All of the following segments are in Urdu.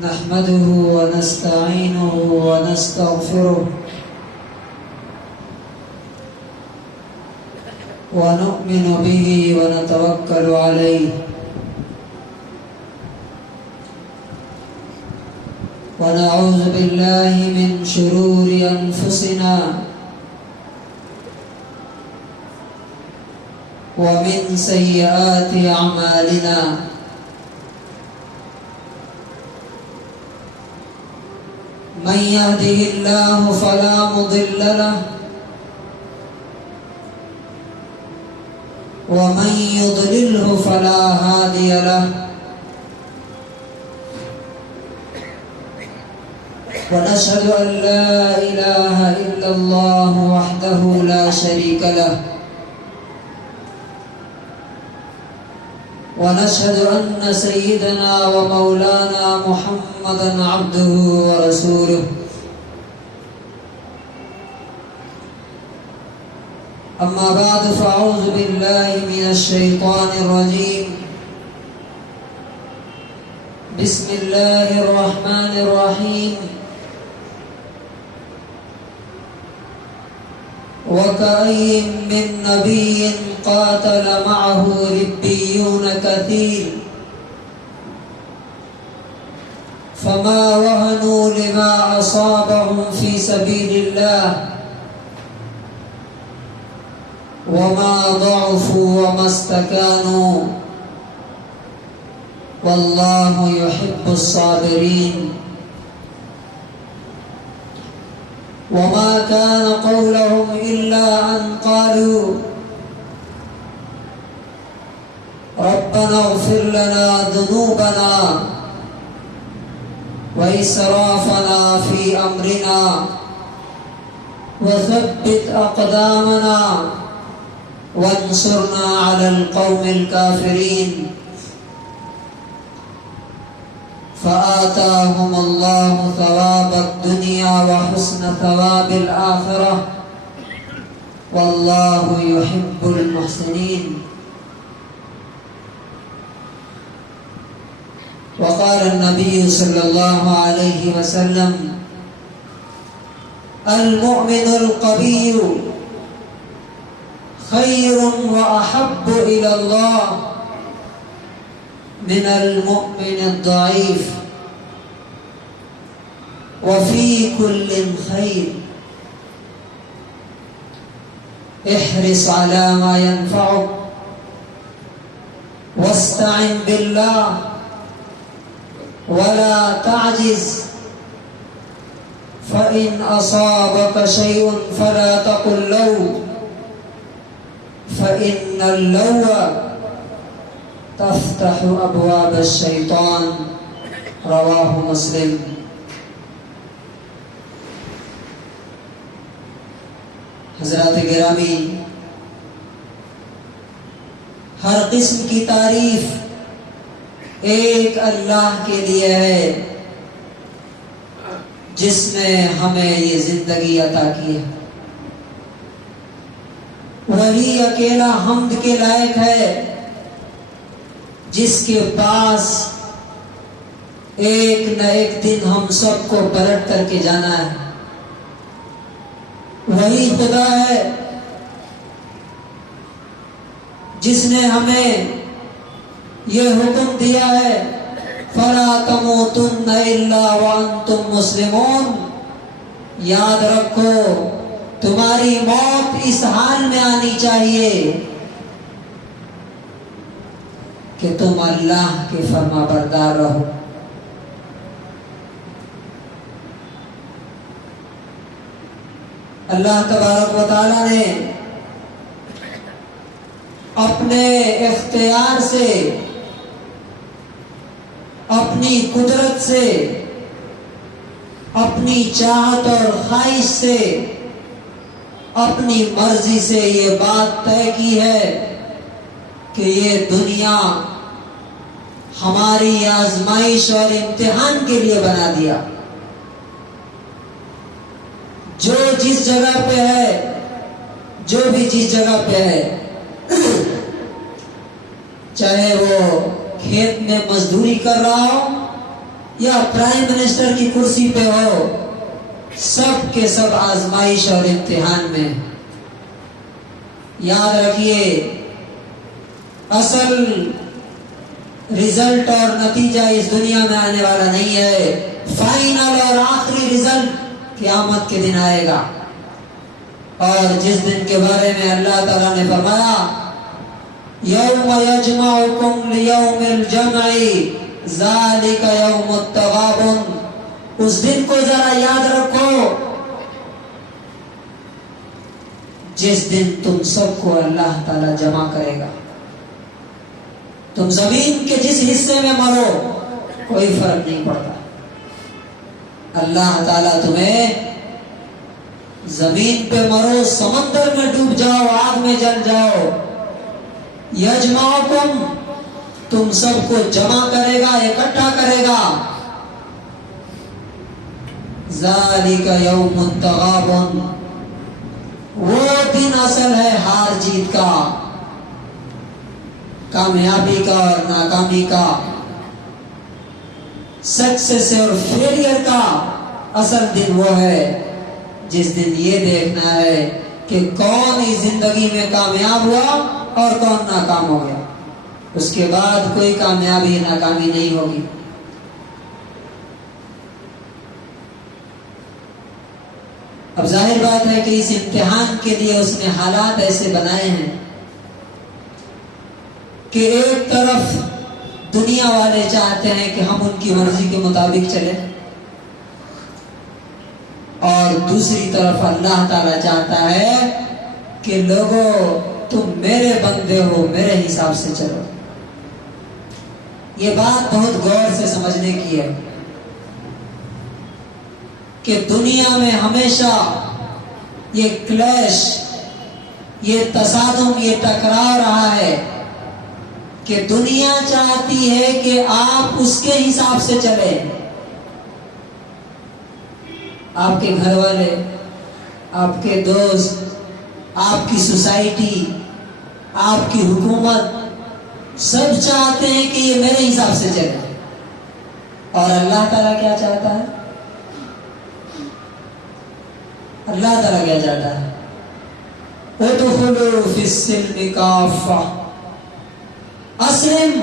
نحمده ونستعينه ونستغفره ونؤمن به ونتوكل عليه ونعوذ بالله من شرور أنفسنا ومن سيئات أعمالنا من يهده الله فلا مضل له ومن يضلله فلا هادي له ونشهد أن لا إله إلا الله وحده لا شريك له ونشهد أن سيدنا ومولانا محمدا عبده ورسوله أما بعد فأعوذ بالله من الشيطان الرجيم بسم الله الرحمن الرحيم وكأي من نبي قاتل معه ربيون كثير فما وهنوا لما أصابهم في سبيل الله وما ضعفوا وما استكانوا والله يحب الصابرين وما كان قولهم إلا أن قالوا ربنا اغفر لنا ذنوبنا وإسرافنا في أمرنا وثبت أقدامنا وانصرنا على القوم الكافرين فآتاهم الله ثواب الدنيا وحسن ثواب الآخرة والله يحب المحسنين وقال النبي صلى الله عليه وسلم المؤمن القوي خير وأحب إلى الله من المؤمن الضعيف وفي كل خير احرص على ما ينفعك واستعن بالله ولا تعجز فإن أصابك شيء فلا تقل لو فإن اللو تفتح ابواب الشیطان رواہ مسلم۔ حضرات گرامی، ہر قسم کی تعریف ایک اللہ کے لیے ہے جس نے ہمیں یہ زندگی عطا کی ہے۔ وہی اکیلا حمد کے لائق ہے جس کے پاس ایک نہ ایک دن ہم سب کو پلٹ کر کے جانا ہے۔ وہی خدا ہے جس نے ہمیں یہ حکم دیا ہے فَلَا تَمُوتُنَّ إِلَّا وَأَنْتُمْ مُسْلِمُونَ، یاد رکھو تمہاری موت اس حال میں آنی چاہیے کہ تم اللہ کے فرما بردار رہو۔ اللہ تبارک و تعالی نے اپنے اختیار سے، اپنی قدرت سے، اپنی چاہت اور خواہش سے، اپنی مرضی سے یہ بات طے کی ہے کہ یہ دنیا ہماری آزمائش اور امتحان کے لیے بنا دیا۔ جو جس جگہ پہ ہے، جو بھی جس جگہ پہ ہے، چاہے وہ کھیت میں مزدوری کر رہا ہو یا پرائم منسٹر کی کرسی پہ ہو، سب کے سب آزمائش اور امتحان میں۔ یاد رکھیے، اصل رزلٹ اور نتیجہ اس دنیا میں آنے والا نہیں ہے، فائنل اور آخری رزلٹ قیامت کے دن آئے گا۔ اور جس دن کے بارے میں اللہ تعالیٰ نے فرمایا یوم یجمعکم لیوم الجمع ذالک یوم التغابن، اس دن کو ذرا یاد رکھو جس دن تم سب کو اللہ تعالیٰ جمع کرے گا۔ تم زمین کے جس حصے میں مرو کوئی فرق نہیں پڑتا، اللہ تعالیٰ تمہیں زمین پہ مرو، سمندر میں ڈوب جاؤ، آگ میں جل جاؤ، یجمعکم، تم سب کو جمع کرے گا، اکٹھا کرے گا۔ ذالک یوم التغابن، وہ دن اصل ہے ہار جیت کا، کامیابی کا اور ناکامی کا، سکسیس اور فیلئر کا اصل دن وہ ہے جس دن یہ دیکھنا ہے کہ کون اس زندگی میں کامیاب ہوا اور کون ناکام ہو گیا۔ اس کے بعد کوئی کامیابی ناکامی نہیں ہوگی۔ اب ظاہر بات ہے کہ اس امتحان کے لیے اس نے حالات ایسے بنائے ہیں کہ ایک طرف دنیا والے چاہتے ہیں کہ ہم ان کی مرضی کے مطابق چلیں، اور دوسری طرف اللہ تعالیٰ چاہتا ہے کہ لوگوں تم میرے بندے ہو، میرے حساب سے چلو۔ یہ بات بہت غور سے سمجھنے کی ہے کہ دنیا میں ہمیشہ یہ کلیش، یہ تصادم، یہ ٹکراؤ رہا ہے کہ دنیا چاہتی ہے کہ آپ اس کے حساب سے چلیں۔ آپ کے گھر والے، آپ کے دوست، آپ کی سوسائٹی، آپ کی حکومت، سب چاہتے ہیں کہ یہ میرے حساب سے چلے۔ اور اللہ تعالیٰ کیا چاہتا ہے؟ اللہ تعالیٰ کیا چاہتا ہے؟ ادخلوا فی السلم کافہ، اسلم،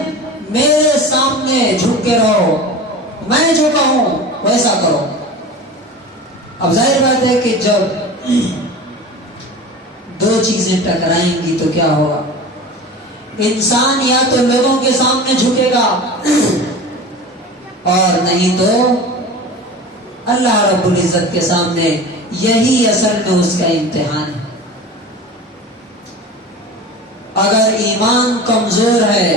میرے سامنے جھک کے رہو، میں جو کہوں ویسا کرو۔ اب ظاہر بات ہے کہ جب دو چیزیں ٹکرائیں گی تو کیا ہوگا؟ انسان یا تو لوگوں کے سامنے جھکے گا اور نہیں تو اللہ رب العزت کے سامنے۔ یہی اصل میں اس کا امتحان ہے۔ اگر ایمان کمزور ہے،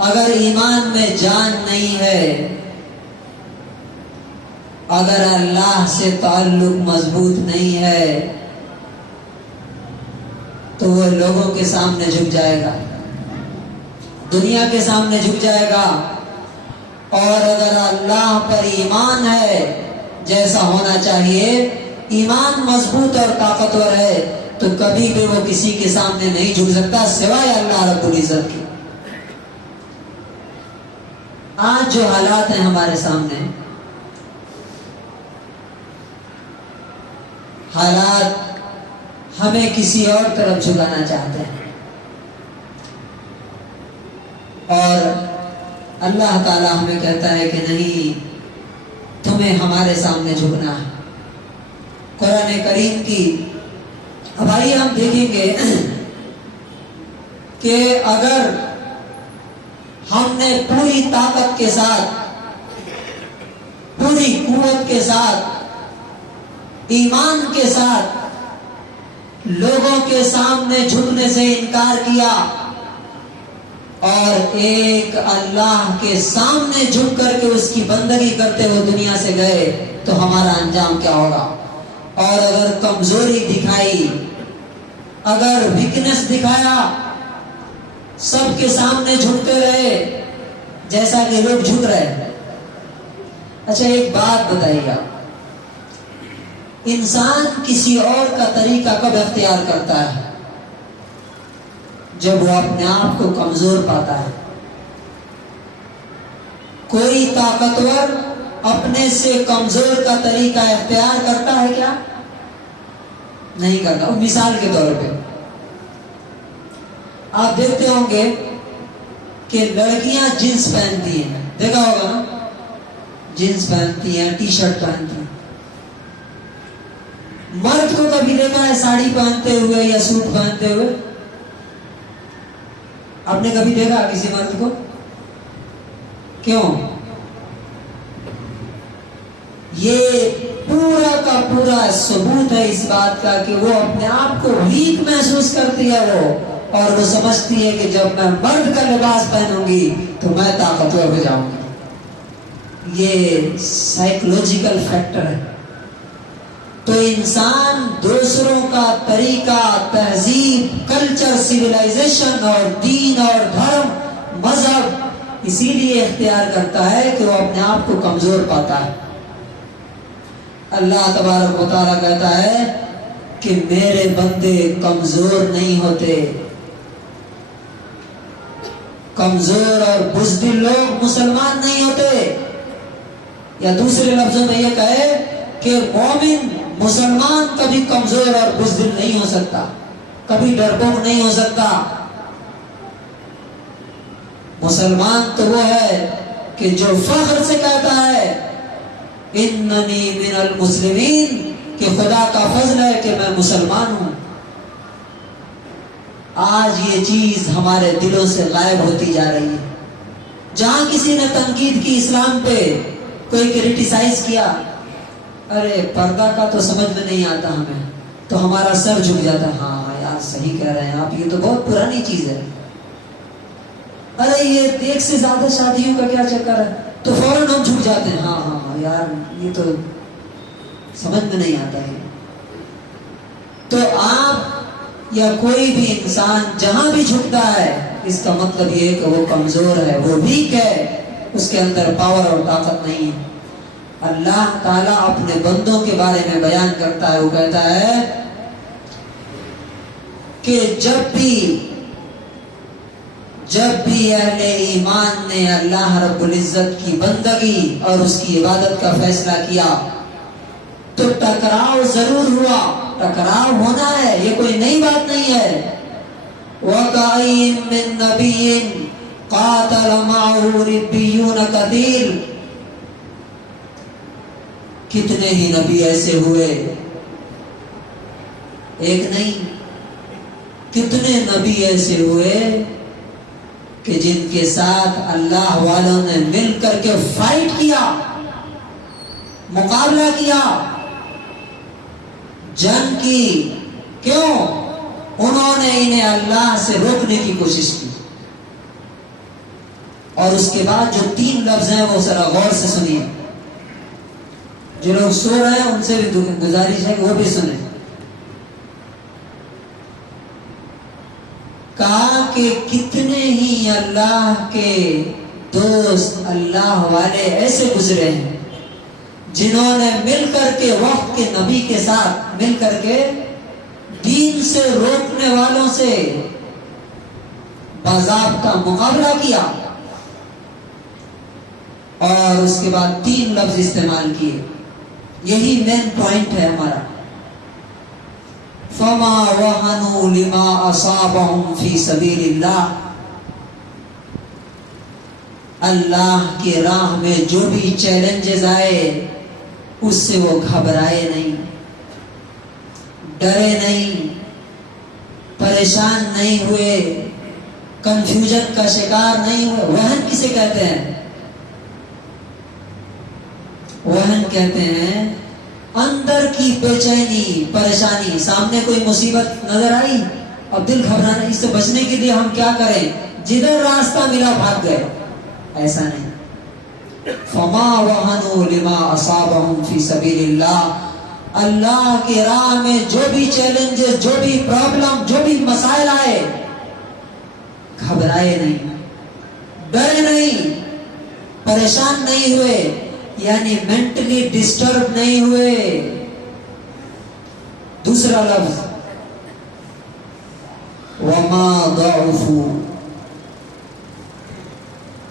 اگر ایمان میں جان نہیں ہے، اگر اللہ سے تعلق مضبوط نہیں ہے، تو وہ لوگوں کے سامنے جھک جائے گا، دنیا کے سامنے جھک جائے گا۔ اور اگر اللہ پر ایمان ہے جیسا ہونا چاہیے، ایمان مضبوط اور طاقتور ہے، تو کبھی بھی وہ کسی کے سامنے نہیں جھک سکتا سوائے اللہ رب العزت کی۔ آج جو حالات ہیں ہمارے سامنے، حالات ہمیں کسی اور طرف جھکانا چاہتے ہیں، اور اللہ تعالیٰ ہمیں کہتا ہے کہ نہیں، تمہیں ہمارے سامنے جھکنا ہے۔ قرآن کریم کی اب آئیے ہم دیکھیں گے کہ اگر ہم نے پوری طاقت کے ساتھ، پوری قوت کے ساتھ، ایمان کے ساتھ لوگوں کے سامنے جھکنے سے انکار کیا اور ایک اللہ کے سامنے جھک کر کے اس کی بندگی کرتے ہوئے دنیا سے گئے، تو ہمارا انجام کیا ہوگا؟ اور اگر کمزوری دکھائی، اگر ویکنس دکھایا، سب کے سامنے جھکتے رہے جیسا کہ لوگ جھک رہے ہیں۔ اچھا ایک بات بتائیے آپ، انسان کسی اور کا طریقہ کب اختیار کرتا ہے؟ جب وہ اپنے آپ کو کمزور پاتا ہے۔ کوئی طاقتور اپنے سے کمزور کا طریقہ اختیار کرتا ہے کیا؟ نہیں کرتا. مثال کے طور پہ آپ دیکھتے ہوں گے کہ لڑکیاں جینس پہنتی ہیں، دیکھا ہوگا نا، جینس پہنتی ہیں، ٹی شرٹ پہنتی ہیں. مرد کو کبھی دیکھا ہے ساڑی پہنتے ہوئے یا سوٹ پہنتے ہوئے؟ آپ نے کبھی دیکھا کسی مرد کو؟ کیوں؟ یہ پورا کا پورا ثبوت ہے اس بات کا کہ وہ اپنے آپ کو ویک محسوس کرتی ہے اور وہ سمجھتی ہے کہ جب میں مرد کا لباس پہنوں گی تو میں طاقتور ہو جاؤں گی. یہ سائیکولوجیکل فیکٹر ہے. تو انسان دوسروں کا طریقہ، تہذیب، کلچر، سیولائزیشن اور دین اور دھرم، مذہب اسی لیے اختیار کرتا ہے کہ وہ اپنے آپ کو کمزور پاتا ہے. اللہ تبارک و تعالیٰ کہتا ہے کہ میرے بندے کمزور نہیں ہوتے. کمزور اور بزدل لوگ مسلمان نہیں ہوتے. یا دوسرے لفظوں میں یہ کہے کہ مومن مسلمان کبھی کمزور اور بزدل نہیں ہو سکتا، کبھی ڈرپوک نہیں ہو سکتا. مسلمان تو وہ ہے کہ جو فخر سے کہتا ہے اننی من المسلمین، کہ خدا کا فضل ہے کہ میں مسلمان ہوں. آج یہ چیز ہمارے دلوں سے غائب ہوتی جا رہی ہے. جہاں کسی نے تنقید کی اسلام پہ، کوئی کرٹیسائز کیا، ارے پردہ کا تو سمجھ میں نہیں آتا ہمیں، تو ہمارا سر جھک جاتا ہے. ہاں یار صحیح کہہ رہے ہیں آپ، یہ تو بہت پرانی چیز ہے. ارے یہ ایک سے زیادہ شادیوں کا کیا چکر ہے، تو فوراً ہم جھک جاتے ہیں. ہاں ہاں یار یہ تو سمجھ میں نہیں آتا ہے. تو آپ یا کوئی بھی انسان جہاں بھی جھکتا ہے، اس کا مطلب یہ ہے کہ وہ کمزور ہے، وہ ویک ہے، اس کے اندر پاور اور طاقت نہیں ہے. اللہ تعالیٰ اپنے بندوں کے بارے میں بیان کرتا ہے، وہ کہتا ہے کہ جب بھی اہل ایمان نے اللہ رب العزت کی بندگی اور اس کی عبادت کا فیصلہ کیا تو ٹکراؤ ضرور ہوا. ٹکراؤ ہونا ہے، یہ کوئی نئی بات نہیں ہے. وَكَأَيِّن مِّن نَّبِيٍّ قَاتَلَ مَعَهُ رِبِّيُّونَ كَثِيرٌ، کتنے ہی نبی ایسے ہوئے، ایک نہیں، کتنے نبی ایسے ہوئے کہ جن کے ساتھ اللہ والوں نے مل کر کے فائٹ کیا، مقابلہ کیا، جنگ کی. کیوں؟ انہوں نے انہیں اللہ سے روکنے کی کوشش کی. اور اس کے بعد جو 3 لفظ ہیں وہ ذرا غور سے سنیے. جو لوگ سو رہے ہیں ان سے بھی گزارش ہے کہ وہ بھی سنیں. کہا کہ کتنے ہی اللہ کے دوست، اللہ والے ایسے گزرے ہیں جنہوں نے مل کر کے وقت کے نبی کے ساتھ مل کر کے دین سے روکنے والوں سے باضابطہ مقابلہ کیا، اور اس کے بعد 3 لفظ استعمال کیے. یہی مین پوائنٹ ہے ہمارا. فما وہنوا لما اصابهم فی سبیل اللہ، اللہ کی راہ میں جو بھی چیلنجز آئے اس سے وہ گھبرائے نہیں، ڈرے نہیں، پریشان نہیں ہوئے، کنفیوژن کا شکار نہیں ہوئے. وہن کسے کہتے ہیں؟ وہن کہتے ہیں اندر کی بے چینی، پریشانی. سامنے کوئی مصیبت نظر آئی، اب دل گھبرانا، اس سے بچنے کے لیے ہم کیا کریں، جدھر راستہ ملا بھاگ گئے. ایسا نہیں. فما وہنوا لما اصابهم فی سبیل اللہ، اللہ کی راہ میں جو بھی چیلنجز، جو بھی پرابلم، جو بھی مسائل آئے، گھبرائے نہیں، ڈرے نہیں، پریشان نہیں ہوئے، یعنی مینٹلی ڈسٹرب نہیں ہوئے. دوسرا لفظ وما ضعفوا،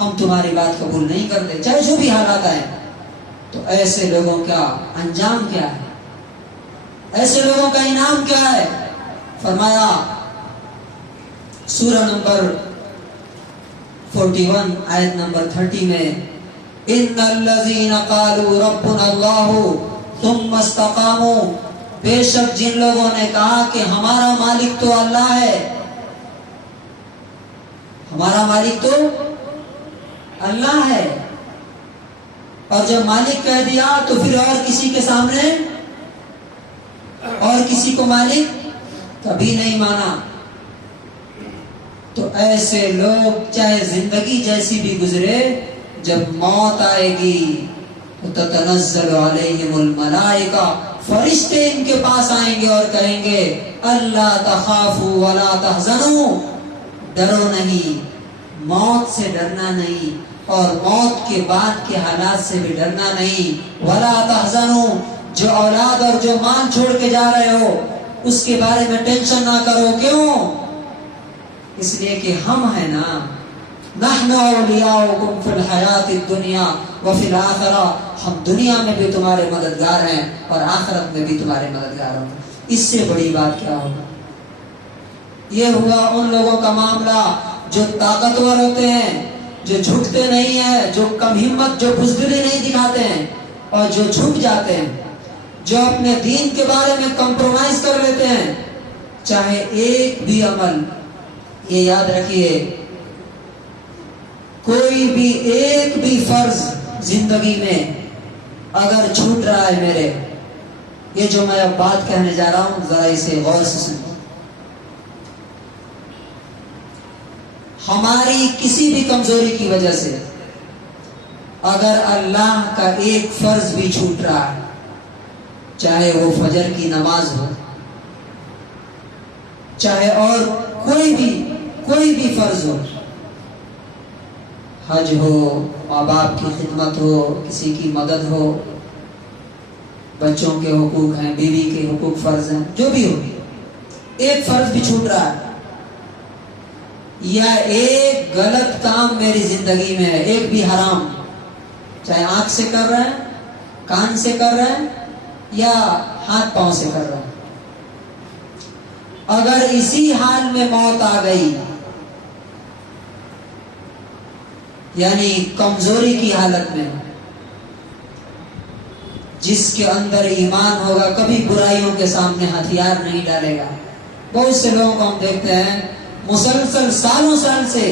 ہم تمہاری بات قبول نہیں کرتے، چاہے جو بھی حالات آئے۔ تو ایسے لوگوں کا انجام کیا ہے؟ ایسے لوگوں کا انعام کیا ہے؟ فرمایا سورہ نمبر 41 آیت نمبر 30 میں، ان الذین قالوا ربنا اللہ ثم استقاموا، بے شک جن لوگوں نے کہا کہ ہمارا مالک تو اللہ ہے، ہمارا مالک تو اللہ ہے، اور جب مالک کہہ دیا تو پھر اور کسی کے سامنے اور کسی کو مالک کبھی نہیں مانا۔ تو ایسے لوگ چاہے زندگی جیسی بھی گزرے، جب موت آئے گی تو تتنزل علیہم الملائکہ، فرشتے ان کے پاس آئیں گے اور کہیں گے اللہ تخافوا ولا تحزنوا، ڈرو نہیں، موت سے ڈرنا نہیں، اور موت کے بعد کے حالات سے بھی ڈرنا نہیں، ولا تحزنوا، جو اولاد اور جو مال چھوڑ کے جا رہے ہو اس کے بارے میں ٹینشن نہ کرو۔ کیوں؟ اس لیے کہ ہم ہیں نا، نحن اولیاؤکم فی الحیات الدنیا وفی الآخرہ، ہم دنیا میں بھی تمہارے مددگار ہیں اور آخرت میں بھی تمہارے مددگار ہوں۔ اس سے بڑی بات کیا ہوگا؟ یہ ہوا ان لوگوں کا معاملہ جو طاقتور ہوتے ہیں، جو جھکتے نہیں ہیں، جو کم ہمت، جو بزدلی نہیں دکھاتے ہیں، اور جو جھک جاتے ہیں، جو اپنے دین کے بارے میں کمپرومائز کر لیتے ہیں، چاہے ایک بھی عمل، یہ یاد رکھیے، کوئی بھی ایک بھی فرض زندگی میں اگر چھوٹ رہا ہے میرے، یہ جو میں اب بات کہنے جا رہا ہوں ذرا اسے غور سے سنو، ہماری کسی بھی کمزوری کی وجہ سے اگر اللہ کا ایک فرض بھی چھوٹ رہا ہے، چاہے وہ فجر کی نماز ہو، چاہے اور کوئی بھی فرض ہو، حج ہو، ماں باپ کی خدمت ہو، کسی کی مدد ہو، بچوں کے حقوق ہیں، بیوی کے حقوق فرض ہیں، جو بھی ہو، ایک فرض بھی چھوٹ رہا ہے، یا ایک غلط کام میری زندگی میں ہے، ایک بھی حرام، چاہے آنکھ سے کر رہے ہیں، کان سے کر رہے ہیں، یا ہاتھ پاؤں سے کر رہے ہیں، اگر اسی حال میں موت آ گئی، یعنی کمزوری کی حالت میں، جس کے اندر ایمان ہوگا کبھی برائیوں کے سامنے ہتھیار نہیں ڈالے گا۔ بہت سے لوگوں کو ہم دیکھتے ہیں مسلسل سالوں سال سے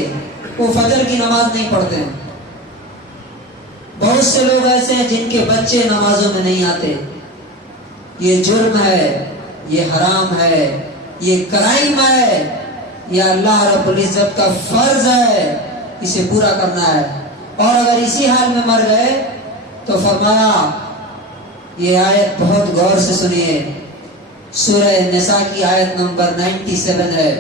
وہ فجر کی نماز نہیں پڑھتے ہیں، بہت سے لوگ ایسے ہیں جن کے بچے نمازوں میں نہیں آتے۔ یہ جرم ہے، یہ حرام ہے، یہ کرائم ہے، یہ اللہ رب العزت کا فرض ہے، اسے پورا کرنا ہے۔ اور اگر اسی حال میں مر گئے تو فرمایا، یہ آیت بہت غور سے سنیے، سورہ نساء کی آیت نمبر 97 ہے،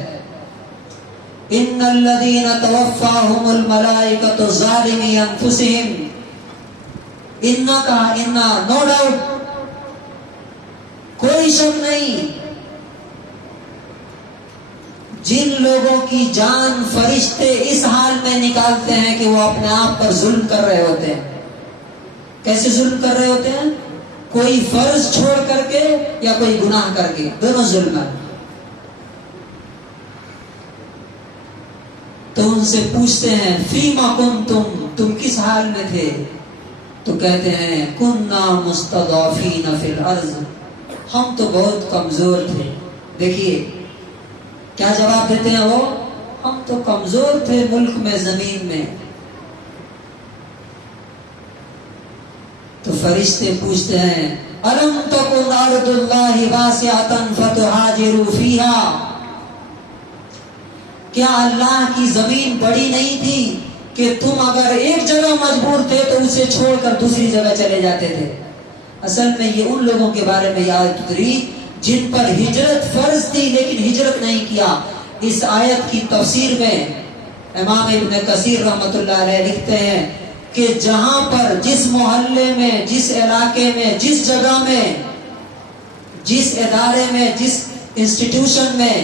ان الذین توفاہم الملائکۃ ظالمی انفسہم، انہ کا انہ، نو ڈاؤٹ، کوئی شک نہیں، جن لوگوں کی جان فرشتے اس حال میں نکالتے ہیں کہ وہ اپنے آپ پر ظلم کر رہے ہوتے ہیں۔ کیسے ظلم کر رہے ہوتے ہیں؟ کوئی فرض چھوڑ کر کے یا کوئی گناہ کر کے، دونوں ظلم ہے۔ تو ان سے پوچھتے ہیں فیما کنتم، تم کس حال میں تھے؟ تو کہتے ہیں کننا مستضعفین فی الارض، ہم تو بہت کمزور تھے۔ دیکھیے کیا جواب دیتے ہیں وہ، ہم تو کمزور تھے ملک میں، زمین میں۔ تو فرشتے پوچھتے ہیں الم تکن ارض اللہ واسعۃ فتہاجروا فیہا، کیا اللہ کی زمین بڑی نہیں تھی کہ تم اگر ایک جگہ مجبور تھے تو اسے چھوڑ کر دوسری جگہ چلے جاتے تھے؟ اصل میں یہ ان لوگوں کے بارے میں آیت اتری جن پر ہجرت فرض تھی لیکن ہجرت نہیں کیا۔ اس آیت کی تفسیر میں امام ابن کثیر رحمۃ اللہ علیہ لکھتے ہیں کہ جہاں پر، جس محلے میں، جس علاقے میں، جس جگہ میں، جس ادارے میں، جس انسٹیٹیوشن میں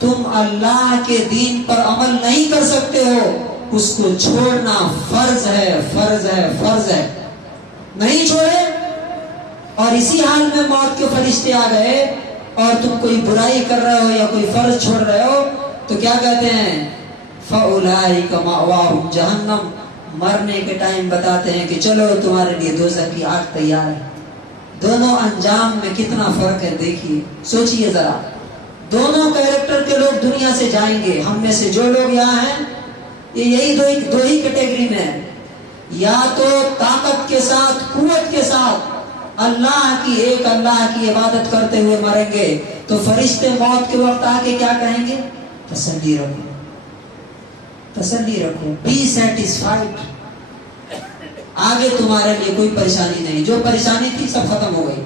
تم اللہ کے دین پر عمل نہیں کر سکتے ہو، اس کو چھوڑنا فرض ہے، فرض ہے، فرض ہے. نہیں چھوڑے اور اسی حال میں موت کے فرشتے آ گئے اور تم کوئی برائی کر رہے ہو یا کوئی فرض چھوڑ رہے ہو تو کیا کہتے ہیں؟ فَأُولَٰئِكَ مَأْوَاهُمْ جَهَنَّمُ. مرنے کے ٹائم بتاتے ہیں کہ چلو تمہارے لیے دوزخ کی آگ تیار ہے. دونوں انجام میں کتنا فرق ہے دیکھیے، سوچئے ذرا. دونوں کیریکٹر کے لوگ دنیا سے جائیں گے. ہم میں سے جو لوگ یہاں ہیں یہ یہی دو ہی کیٹیگری میں ہیں. یا تو طاقت کے ساتھ، قوت کے ساتھ اللہ کی عبادت کرتے ہوئے مریں گے تو فرشتے موت کے وقت آ کے کیا کہیں گے؟ تسلی رکھو، تسلی رکھو، بی سیٹسفائڈ، آگے تمہارے لیے کوئی پریشانی نہیں، جو پریشانی تھی سب ختم ہو گئی.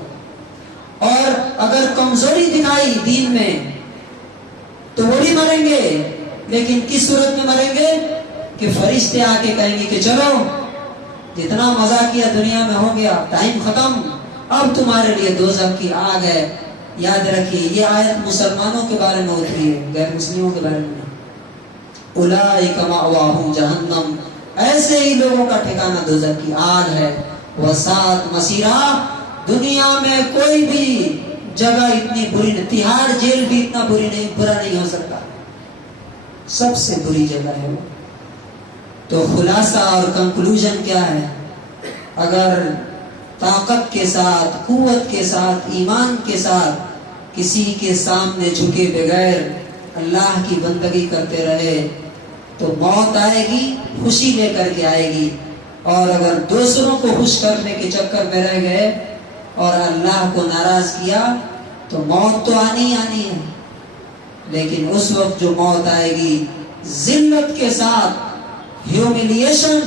اور اگر کمزوری دکھائی دین میں تو وہ بھی مریں گے، لیکن کس صورت میں مریں گے؟ کہ فرشتے آ کے کہیں گے کہ چلو جتنا مزہ کیا دنیا میں ہو گیا، ٹائم ختم، اب تمہارے لیے دوزخ کی آگ ہے. یاد رکھیے یہ آیت مسلمانوں کے بارے میں اتری ہے، غیر مسلموں کے بارے میں. اولئک مأواہم جہنم، ایسے ہی لوگوں کا ٹھکانہ دوزخ کی آگ ہے. وساعت مصیرا، دنیا میں کوئی بھی جگہ اتنی بری نہیں، تہاڑ جیل بھی اتنا برا نہیں ہو سکتا، سب سے بری جگہ ہے وہ. تو خلاصہ اور کنکلوژن کیا ہے؟ اگر طاقت کے ساتھ، قوت کے ساتھ، ایمان کے ساتھ کسی کے سامنے جھکے بغیر اللہ کی بندگی کرتے رہے تو موت آئے گی، خوشی لے کر کے آئے گی. اور اگر دوسروں کو خوش کرنے کے چکر میں رہ گئے اور اللہ کو ناراض کیا تو موت تو آنی ہی آنی ہے. لیکن اس وقت جو موت آئے گی ذلت کے ساتھ، ہیوملیشن،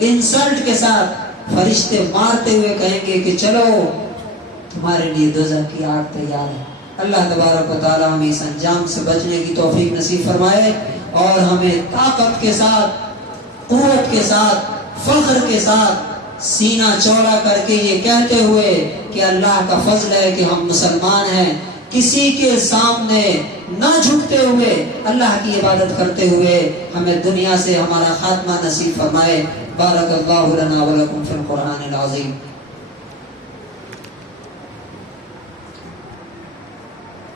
انسلٹ کے ساتھ، فرشتے مارتے ہوئے کہیں گے کہ چلو تمہارے لیے دوزخ کی آگ تیار ہے. اللہ تبارک و تعالی ہمیں اس انجام سے بچنے کی توفیق نصیب فرمائے اور ہمیں طاقت کے ساتھ، قوت کے ساتھ، فخر کے ساتھ سینہ چوڑا کر کے یہ کہتے ہوئے کہ اللہ کا فضل ہے کہ ہم مسلمان ہیں، کسی کے سامنے نہ جھکتے ہوئے اللہ کی عبادت کرتے ہوئے ہمیں دنیا سے ہمارا خاتمہ نصیب فرمائے. بارک اللہ لنا ولکم فی القرآن العظیم.